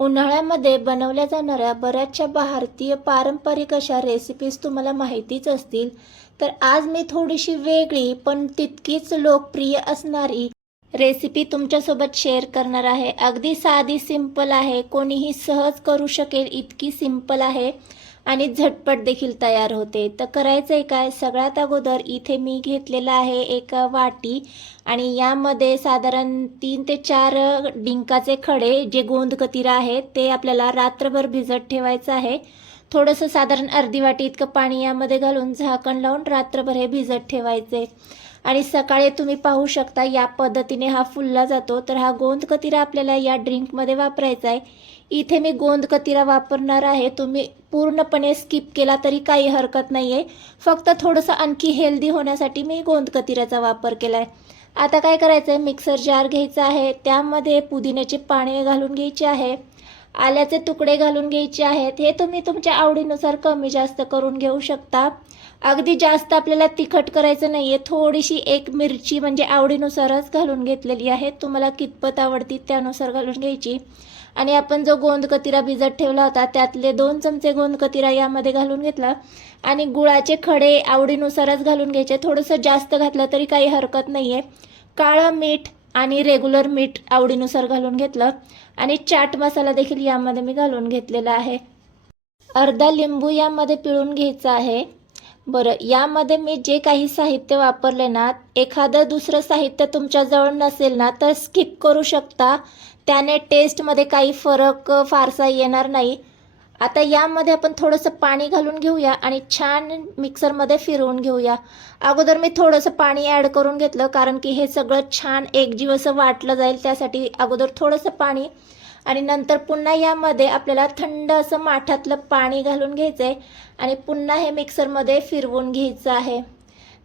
उन्हाळ्यामध्ये बनवल्या जाणाऱ्या बऱ्याचशा भारतीय पारंपरिक अशा रेसिपीज तुम्हाला माहितीच असतील. तर आज मी थोडीशी वेगळी पण तितकीच लोकप्रिय असणारी रेसिपी तुमच्यासोबत शेअर करणार आहे. अगदी साधी सिंपल आहे, कोणीही सहज करू शकेल इतकी सिंपल आहे आणि झटपट देखील तयार होते. तर करायचं आहे काय, सगळ्यात अगोदर इथे मी घेतलेला आहे एक वाटी आणि यामध्ये साधारण 3 ते 4 डिंकाचे खडे जे गोंदकतिरा आहे ते आपल्याला रात्रभर भिजत ठेवायचं आहे. थोडंसं साधारण अर्धी वाटी इतकं पाणी यामध्ये घालून झाकण लावून रात्रभर हे भिजत ठेवायचे आणि सकाळी तुम्ही पाहू शकता या पद्धतीने हा फुलला जातो. तर हा गोंदकतिरा आपल्याला या ड्रिंकमध्ये वापरायचा आहे. इथे मी गोंदकतिरा वापरणार आहे, तुम्ही पूर्णपणे स्किप केला तरी काही हरकत नाही आहे. फक्त थोडंसं आणखी हेल्दी होण्यासाठी मी गोंदकतिऱ्याचा वापर केला आहे. आता काय करायचं आहे, मिक्सर जार घ्यायचा आहे, त्यामध्ये पुदिन्याचे पाने घालून घ्यायचे आहे, आल्याचे तुकडे घालून घ्यायचे आहेत. हे तुम्ही तुमच्या आवडीनुसार कमी जास्त करून घेऊ शकता. अगदी जास्त आपल्याला तिखट करायचं नाही आहे, थोडीशी एक मिरची म्हणजे आवडीनुसारच घालून घेतलेली आहे, तुम्हाला कितपत आवडती त्यानुसार घालून घ्यायची. आणि आपण जो गोंदकतिरा भिजत ठेवला होता त्यातले 2 चमचे गोंदकतिरा यामध्ये घालून घेतला आणि गुळाचे खडे आवडीनुसारच घालून घ्यायचे, थोडंसं जास्त घातलं तरी काही हरकत नाही आहे. काळं मीठ आणि रेग्युलर मीठ आवडीनुसार घालून घेतलं आणि चाट मसाला देखील यामध्ये मी घालून घेतलेला आहे. अर्धा लिंबू यामध्ये पिळून घ्यायचा आहे. बरं, यामध्ये मी जे काही साहित्य वापरले ना, एखादं दुसरं साहित्य तुमच्याजवळ नसेल ना तर स्किप करू शकता, त्याने टेस्टमध्ये काही फरक फारसा येणार नाही. आता यामध्ये आपण थोडंसं पाणी घालून घेऊया आणि छान मिक्सरमध्ये फिरवून घेऊया. अगोदर मी थोडंसं पाणी ॲड करून घेतलं कारण की हे सगळं छान एकजीव असं वाटलं जाईल, त्यासाठी अगोदर थोडंसं पाणी आणि नंतर पुन्हा यामध्ये आपल्याला थंड असं माठातलं पाणी घालून घ्यायचं आहे आणि पुन्हा हे मिक्सरमध्ये फिरवून घ्यायचं आहे.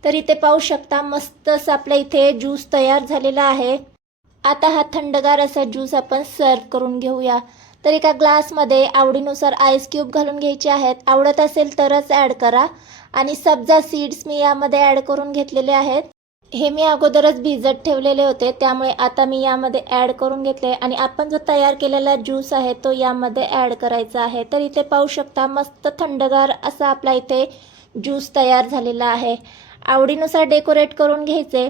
तर इथे पाहू शकता मस्त असं आपल्या इथे ज्यूस तयार झालेला आहे. आता हा थंडगार असा ज्यूस आपण सर्व करून घेऊया. तर एका ग्लासमध्ये आवडीनुसार आईस क्यूब घालून घ्यायचे आहेत, आवडत असेल तरच ॲड करा. आणि सब्जा सीड्स मी यामध्ये ॲड करून घेतलेले आहेत. हे मी अगोदरच भिजत ठेवलेले होते, त्यामुळे आता मी यामध्ये ॲड करून घेतले आणि आपण जो तयार केलेला ज्यूस आहे तो यामध्ये ॲड करायचा आहे. तर इथे पाहू शकता मस्त थंडगार असा आपला इथे ज्यूस तयार झालेला आहे. आवडीनुसार डेकोरेट करून घ्यायचे.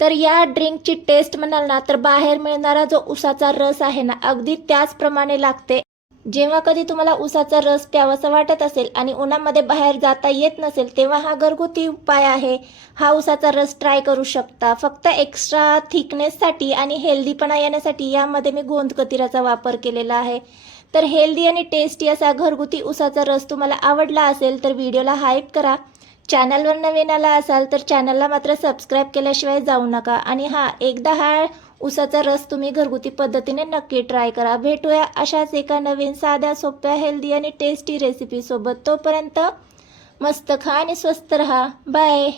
तर या ड्रिंकची टेस्ट म्हणाल ना तर बाहेर मिळणारा जो उसाचा रस आहे ना अगदी त्याचप्रमाणे लागते. जेव्हा कधी तुम्हाला उसाचा रस प्यावासा वाटत असेल आणि उन्हामध्ये बाहेर जाता येत नसेल तेव्हा हा घरगुती उपाय आहे, हा उसाचा रस ट्राय करू शकता. फक्त एक्स्ट्रा थिकनेससाठी आणि हेल्दीपणा येण्यासाठी यामध्ये मी गोंदकतिराचा वापर केलेला आहे. तर हेल्दी आणि टेस्टी असा घरगुती उसाचा रस तुम्हाला आवडला असेल तर व्हिडिओला हाईप करा. चॅनलवर नवीन आला असाल तर चॅनलला मात्र सबस्क्राईब केल्याशिवाय जाऊ नका. आणि एकदा हा उसाचा रस तुम्ही घरगुती पद्धतीने नक्की ट्राय करा. भेटूया अशाच एका नवीन साध्या सोप्या हेल्दी आणि टेस्टी रेसिपीसोबत. तोपर्यंत मस्त खा आणि स्वस्त रहा. बाय.